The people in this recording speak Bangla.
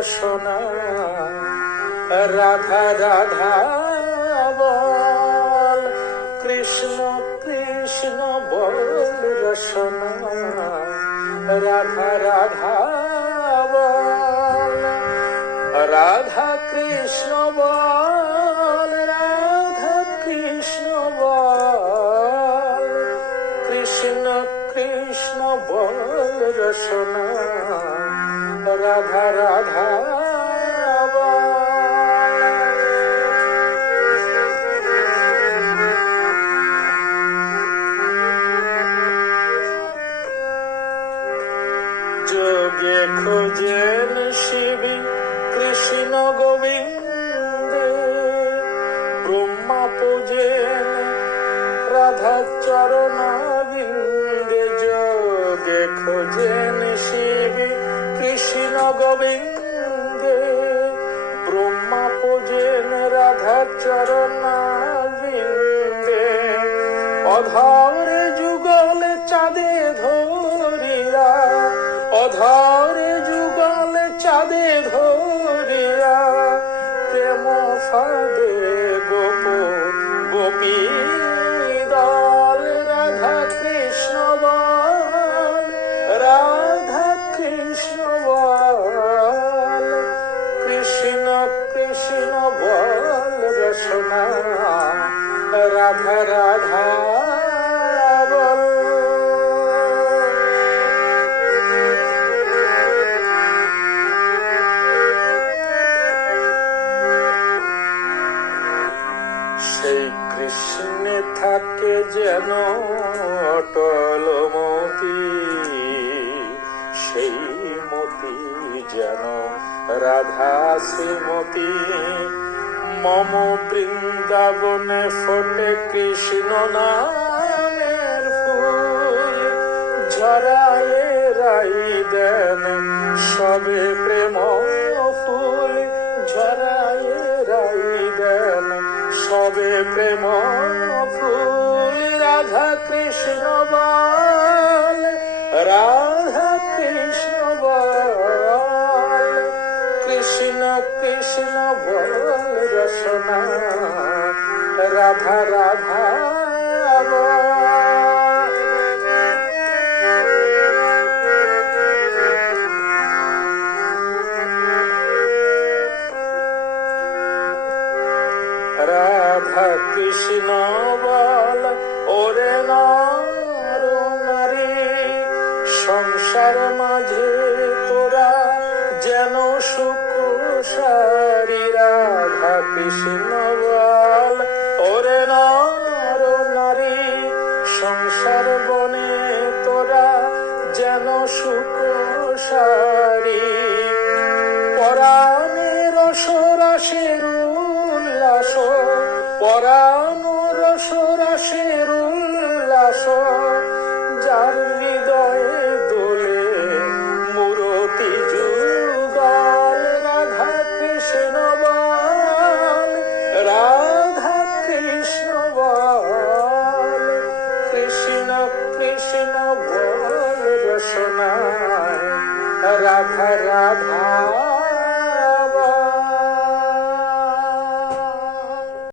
রসনা রাধা রাধা বল কৃষ্ণ কৃষ্ণ বল রসনা রাধা রাধা বল রাধা কৃষ্ণ বল রাধা কৃষ্ণ বল কৃষ্ণ কৃষ্ণ বল রসনা রাধা রাধা যোগে খোঁজেন শিবী কৃষ্ণ গোবিন্দ ব্রহ্মা পূজেন রাধা চরণাবিন্দে যোগে খোঁজেন শিবী কৃষ্ণ গোবিন্দে ব্রহ্মা পূজেন রাধা চরণাবিন্দে অধরে যুগলে চাঁদে ধরিয়া অধরে যুগলে চাঁদে ধরিয়া প্রেম ফাঁদে গোপ গোপী দল রাধা কৃষ্ণ বল রাধা কৃষ্ণ বল কৃষ্ণ কৃষ্ণ বল রসনা রাধা রাধা বল সেই কৃষ্ণে থাকে যেন অটল মতি সেই মতি যেন রাধা শ্রীমতী মম বৃন্দাবনে ফোটে কৃষ্ণ নামের ফুল ঝরায়ে রাই দেন সবে প্রেম ফুল ঝরায়ে রাই দেন সবে প্রেম ফুল রাধা কৃষ্ণ বল রাধা কৃষ্ণ বল কৃষ্ণ কৃষ্ণ বল রসনা রাধা রাধা বল রাধা কৃষ্ণ বল ওরে নর নারী সংসার মাঝে তোরা যেন সুখ সারি রাধা কৃষ্ণ বল ওরে নর নারী সংসার বনে তোরা যেন সুখ সারি পরাণের রসরাশে